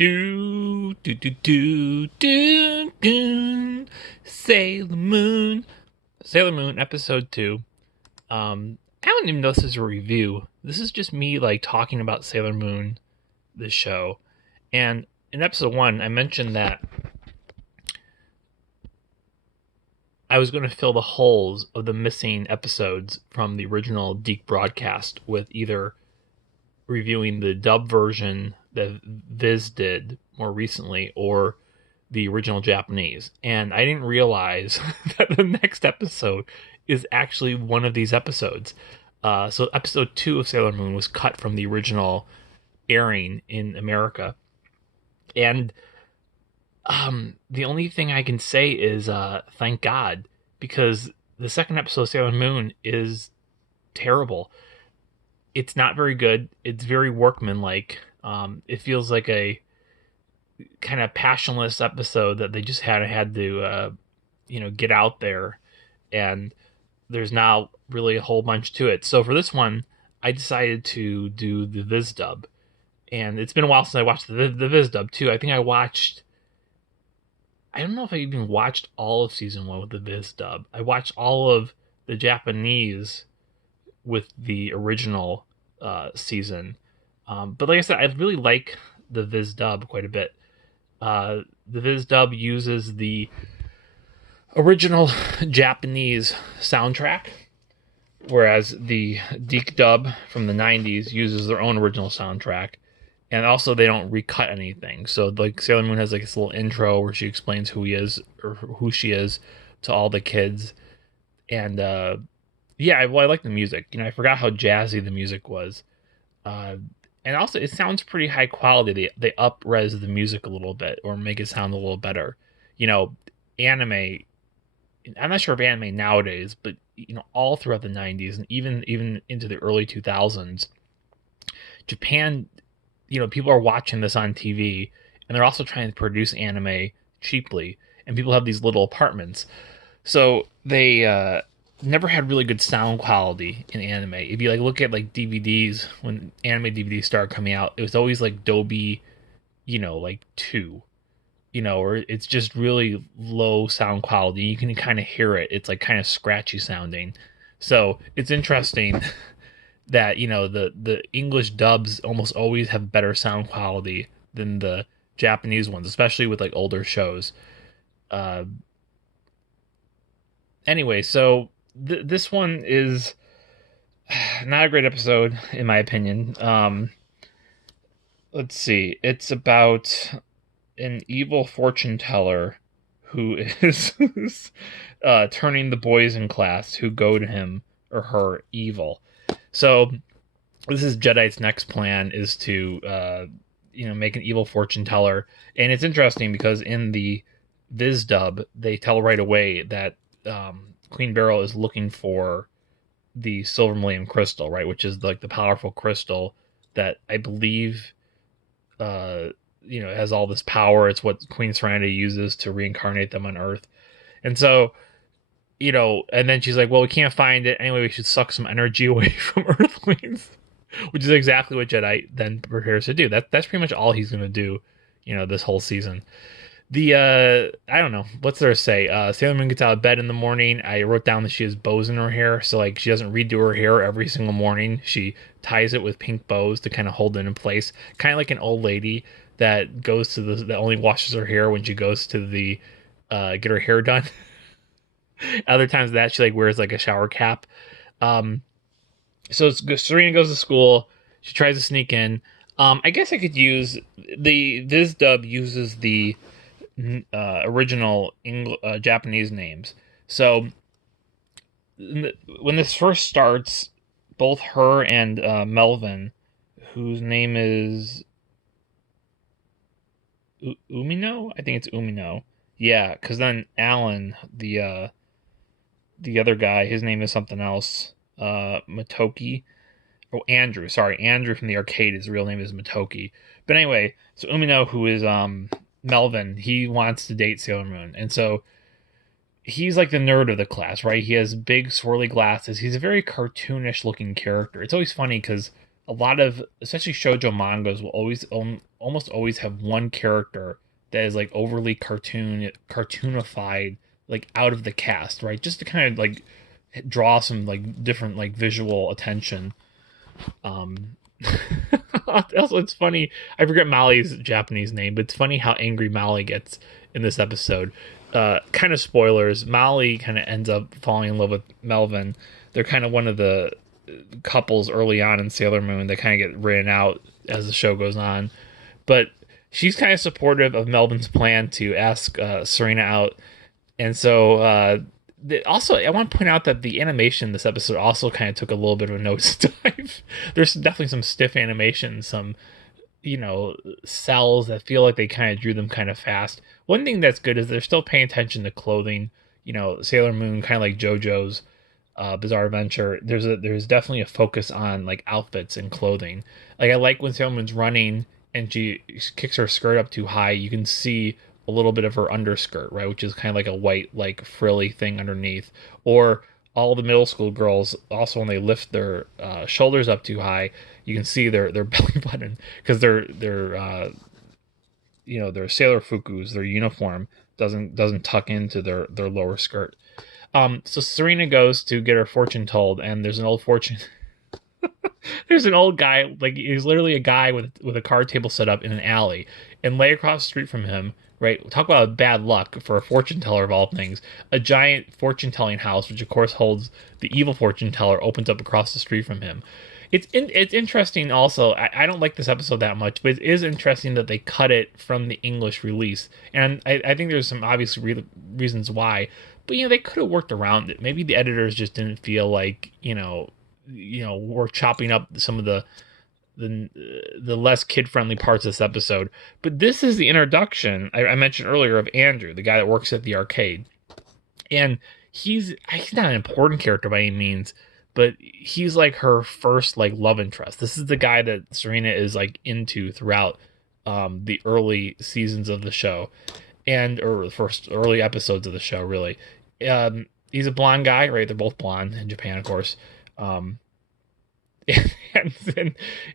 Do do do do do do. Sailor Moon. Sailor Moon episode 2. I don't even know if this is a review. This is just me like talking about Sailor Moon, the show. And in episode 1, I mentioned that I was going to fill the holes of the missing episodes from the original Deke broadcast with either reviewing the dub version that Viz did more recently or the original Japanese. And I didn't realize that the next episode is actually one of these episodes. So episode 2 of Sailor Moon was cut from the original airing in America. And the only thing I can say is thank God, because the second episode of Sailor Moon is terrible. It's not very good. It's very workmanlike. It feels like a kind of passionless episode that they just had to get out there, and there's not really a whole bunch to it. So for this one, I decided to do the Viz dub, and it's been a while since I watched the Viz dub too. I think I don't know if I even watched all of season 1 with the Viz dub. I watched all of the Japanese with the original season. But like I said, I really like the Viz dub quite a bit. The Viz dub uses the original Japanese soundtrack, whereas the Deke dub from the 90s uses their own original soundtrack. And also, they don't recut anything. So, like, Sailor Moon has like this little intro where she explains who he is or who she is to all the kids. And I like the music. I forgot how jazzy the music was. And also, it sounds pretty high quality. They up-res the music a little bit or make it sound a little better. Anime. I'm not sure of anime nowadays, but all throughout the 90s and even into the early 2000s, Japan. People are watching this on TV, and they're also trying to produce anime cheaply. And people have these little apartments, so they never had really good sound quality in anime. If you look at DVDs, when anime DVDs started coming out, it was always Dolby, 2, or it's just really low sound quality. You can kind of hear it. It's kind of scratchy sounding. So it's interesting that the English dubs almost always have better sound quality than the Japanese ones, especially with older shows. Anyway, so this one is not a great episode in my opinion. Let's see. It's about an evil fortune teller who is turning the boys in class who go to him or her evil. So this is Jedi's next plan, is to make an evil fortune teller. And it's interesting because in the Viz dub, they tell right away that Queen Beryl is looking for the Silver Millennium Crystal, right, which is the powerful crystal that I believe has all this power. It's what Queen Serenity uses to reincarnate them on Earth. And so and then she's like, well, we can't find it. Anyway, we should suck some energy away from Earthlings, which is exactly what Jedi then prepares to do. That's pretty much all he's going to do, this whole season. I don't know. What's there to say? Sailor Moon gets out of bed in the morning. I wrote down that she has bows in her hair. So, she doesn't redo her hair every single morning. She ties it with pink bows to kind of hold it in place. Kind of like an old lady that goes to that only washes her hair when she goes to the get her hair done. Other times that she wears a shower cap. So Serena goes to school. She tries to sneak in. I guess I could use the Viz dub uses the original Japanese names. So when this first starts, both her and Melvin, whose name is Umino, I think it's Umino. Yeah, because then Alan, the other guy, his name is something else. Matoki. Oh, Andrew. Sorry, Andrew from the arcade. His real name is Matoki. But anyway, so Umino, who is Melvin, he wants to date Sailor Moon. And so he's the nerd of the class, right? He has big swirly glasses. He's a very cartoonish looking character. It's always funny because a lot of essentially shoujo mangas will almost always have one character that is like overly cartoonified, like out of the cast, right? Just to kind of like draw some like different like visual attention. Um, Also, it's funny. I forget Molly's Japanese name, but it's funny how angry Molly gets in this episode. Kind of spoilers. Molly kind of ends up falling in love with Melvin. They're kind of one of the couples early on in Sailor Moon. They kind of get written out as the show goes on, but she's kind of supportive of Melvin's plan to ask Serena out, and so also, I want to point out that the animation in this episode also kind of took a little bit of a nosedive. There's definitely some stiff animation, some cells that feel like they kind of drew them kind of fast. One thing that's good is they're still paying attention to clothing. Sailor Moon, kind of like JoJo's Bizarre Adventure. There's definitely a focus on like outfits and clothing. Like I like when Sailor Moon's running and she kicks her skirt up too high. You can see a little bit of her underskirt, right, which is kind of like a white, like frilly thing underneath. Or all the middle school girls, also when they lift their shoulders up too high, you can see their belly button because their sailor fukus, their uniform doesn't tuck into their lower skirt. So Serena goes to get her fortune told, and there's an old fortune. There's an old guy, like he's literally a guy with a card table set up in an alley, and lay across the street from him, right? Talk about bad luck for a fortune teller of all things. A giant fortune telling house, which of course holds the evil fortune teller, opens up across the street from him. It's interesting. Also, I don't like this episode that much, but it is interesting that they cut it from the English release, and I think there's some obvious reasons why. But they could have worked around it. Maybe the editors just didn't feel like we're chopping up some of the less kid friendly parts of this episode. But this is the introduction I mentioned earlier of Andrew, the guy that works at the arcade, and he's not an important character by any means, but he's like her first like love interest. This is the guy that Serena is like into throughout the early seasons of the show, or the first early episodes of the show, really. He's a blonde guy, right? They're both blonde in Japan, of course. And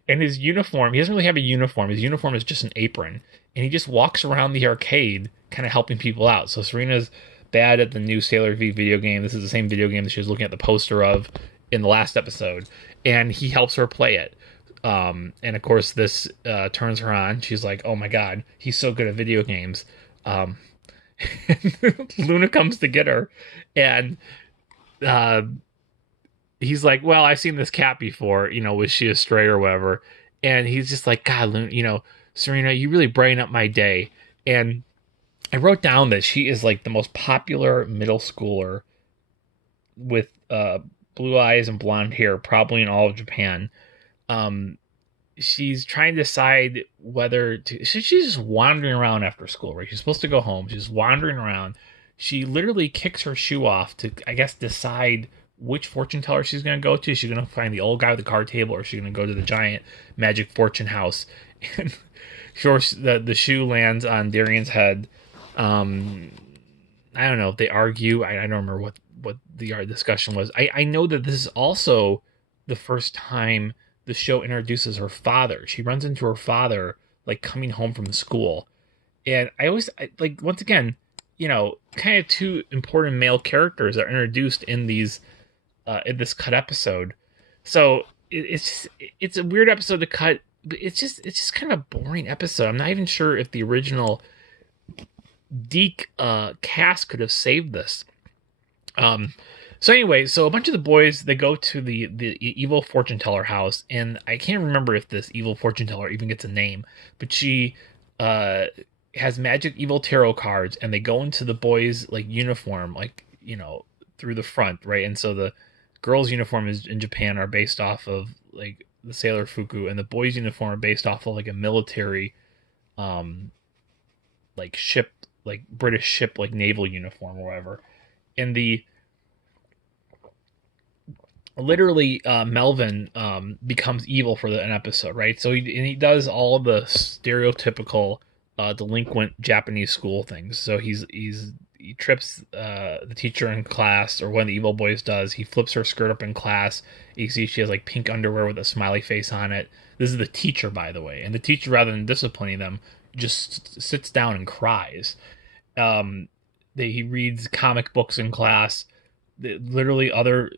his uniform, he doesn't really have a uniform. His uniform is just an apron, and he just walks around the arcade kind of helping people out. So Serena's bad at the new Sailor V video game. This is the same video game that she was looking at the poster of in the last episode, and he helps her play it. And of course this turns her on. She's like, oh my god, he's so good at video games. Luna comes to get her, and he's like, well, I've seen this cat before, was she a stray or whatever? And he's just like, God, Luna, Serena, you really brighten up my day. And I wrote down that she is like the most popular middle schooler with blue eyes and blonde hair, probably in all of Japan. She's trying to decide whether to. She's just wandering around after school, right? She's supposed to go home. She's wandering around. She literally kicks her shoe off to, I guess, decide which fortune teller she's going to go to. Is she going to find the old guy with the card table, or is she going to go to the giant magic fortune house? And sure, the shoe lands on Darian's head. I don't know. They argue. I don't remember what the discussion was. I know that this is also the first time the show introduces her father. She runs into her father like coming home from school, and like, once again, kind of two important male characters are introduced in these in this cut episode. So it's a weird episode to cut, but it's just kind of a boring episode. I'm not even sure if the original Deke cast could have saved this. So anyway, so a bunch of the boys, they go to the evil fortune teller house, and I can't remember if this evil fortune teller even gets a name, but she has magic evil tarot cards, and they go into the boys' like uniform, like through the front, right? And so the girls' uniform is in Japan are based off of like the sailor fuku, and the boys' uniform are based off of like a military, like ship, like British ship, like naval uniform or whatever. And literally Melvin becomes evil for an episode, right? So he does all the stereotypical delinquent Japanese school things. So he's he trips the teacher in class, or one of the evil boys does. He flips her skirt up in class. You see she has like pink underwear with a smiley face on it. This is the teacher, by the way, and the teacher, rather than disciplining them, just sits down and cries. Um, he reads comic books in class. Literally, other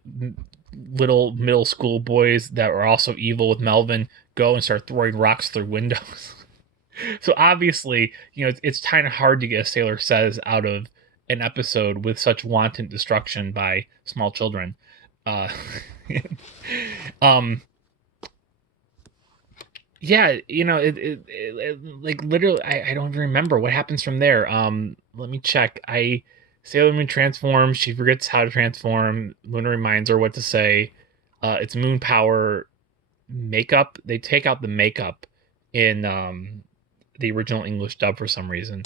little middle school boys that were also evil with Melvin go and start throwing rocks through windows. So obviously, it's kind of hard to get a Sailor Says out of an episode with such wanton destruction by small children. Uh, um, yeah, like literally, I don't even remember what happens from there. Let me check. Sailor Moon transforms. She forgets how to transform. Luna reminds her what to say. It's Moon Power makeup. They take out the makeup in the original English dub for some reason.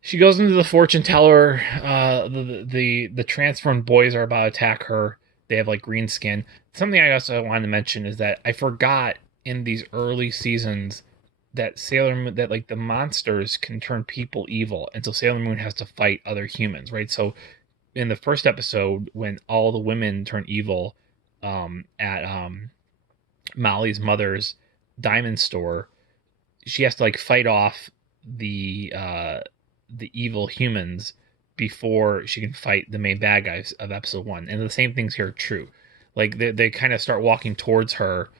She goes into the fortune teller. The transformed boys are about to attack her. They have like green skin. Something I also wanted to mention is that I forgot in these early seasons that Sailor Moon, that like the monsters can turn people evil, and so Sailor Moon has to fight other humans, right? So in the first episode, when all the women turn evil, at Molly's mother's diamond store, she has to like fight off the evil humans before she can fight the main bad guys of episode one. And the same things here are true. Like they kind of start walking towards her,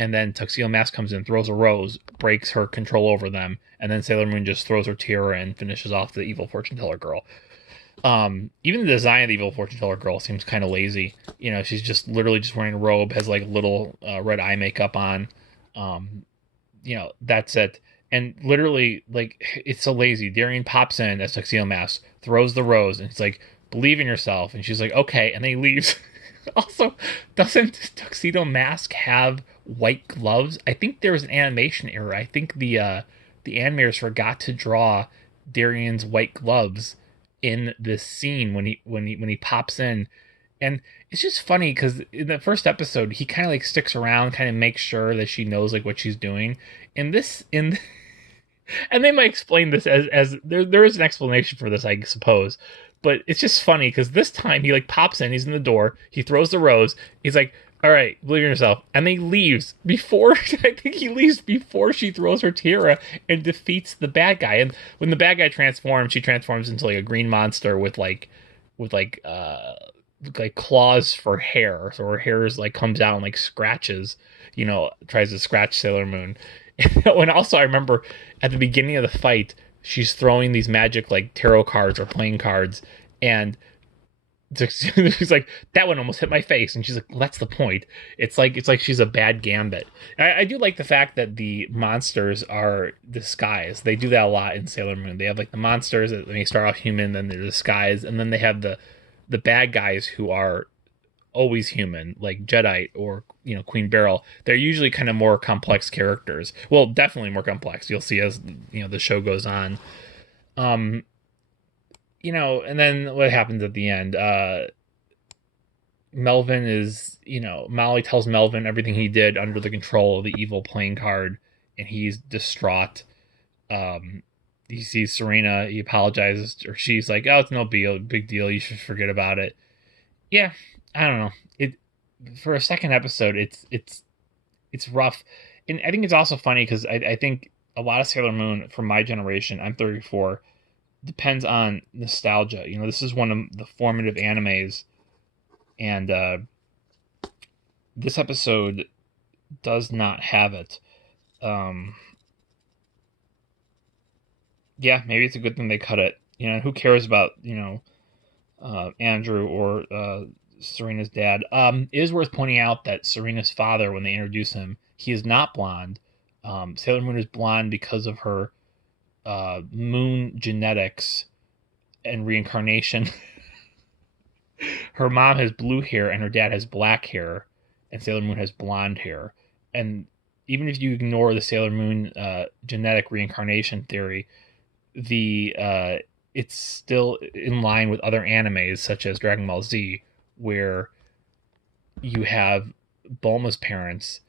and then Tuxedo Mask comes in, throws a rose, breaks her control over them, and then Sailor Moon just throws her tiara and finishes off the evil fortune teller girl. Even the design of the evil fortune teller girl seems kind of lazy. She's just literally just wearing a robe, has like little red eye makeup on. That's it. And literally, like, it's so lazy. Darien pops in as Tuxedo Mask, throws the rose, and he's like, "Believe in yourself." And she's like, "Okay," and then he leaves. Also, doesn't Tuxedo Mask have white gloves? I think there was an animation error. I think the animators forgot to draw Darien's white gloves in this scene when he pops in. And it's just funny because in the first episode he kind of like sticks around, kind of makes sure that she knows like what she's doing. In this in And they might explain this as there is an explanation for this, I suppose. But it's just funny because this time he like pops in, he's in the door, he throws the rose, he's like, "All right, believe in yourself," and then he leaves before I think he leaves before she throws her tiara and defeats the bad guy. And when the bad guy transforms, she transforms into like a green monster with like claws for hair, so her hair is like comes out and like scratches, tries to scratch Sailor Moon. And also I remember at the beginning of the fight, she's throwing these magic like tarot cards or playing cards, and she's like, "That one almost hit my face," and she's like, "Well, that's the point." It's like she's a bad gambit. I do like the fact that the monsters are disguised. They do that a lot in Sailor Moon. They have like the monsters that when they start off human, then they're disguised, and then they have the bad guys who are always human, like Jedi or Queen Beryl. They're usually kind of more complex characters. Well, definitely more complex. You'll see as the show goes on. Um, and then what happens at the end? Melvin is, Molly tells Melvin everything he did under the control of the evil playing card, and he's distraught. He sees Serena, he apologizes, or she's like, "Oh, it's no big deal. You should forget about it." Yeah, I don't know. It For a second episode, it's rough, and I think it's also funny because I think a lot of Sailor Moon from my generation, I'm 34, depends on nostalgia. This is one of the formative animes, and this episode does not have it. Um, yeah, maybe it's a good thing they cut it. Who cares about Andrew or Serena's dad? It is worth pointing out that Serena's father, when they introduce him, he is not blonde. Sailor Moon is blonde because of her moon genetics and reincarnation. Her mom has blue hair and her dad has black hair, and Sailor Moon has blonde hair. And even if you ignore the Sailor Moon genetic reincarnation theory, the it's still in line with other animes such as Dragon Ball Z, where you have Bulma's parents.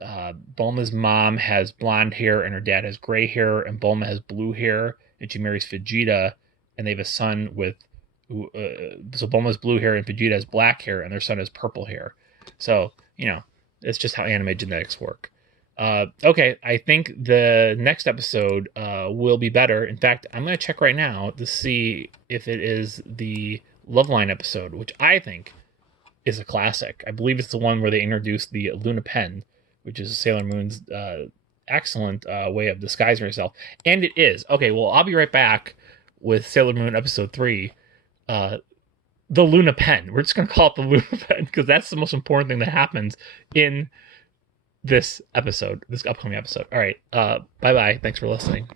Bulma's mom has blonde hair and her dad has gray hair, and Bulma has blue hair, and she marries Vegeta, and they have a son with so Bulma has blue hair and Vegeta has black hair, and their son has purple hair. So it's just how anime genetics work. Okay, I think the next episode will be better. In fact, I'm going to check right now to see if it is the Love Line episode, which I think is a classic. I believe it's the one where they introduced the Luna Pen, which is Sailor Moon's excellent way of disguising herself. And it is. Okay, well, I'll be right back with Sailor Moon episode 3, the Luna Pen. We're just going to call it the Luna Pen because that's the most important thing that happens in this upcoming episode. All right. Bye-bye. Thanks for listening.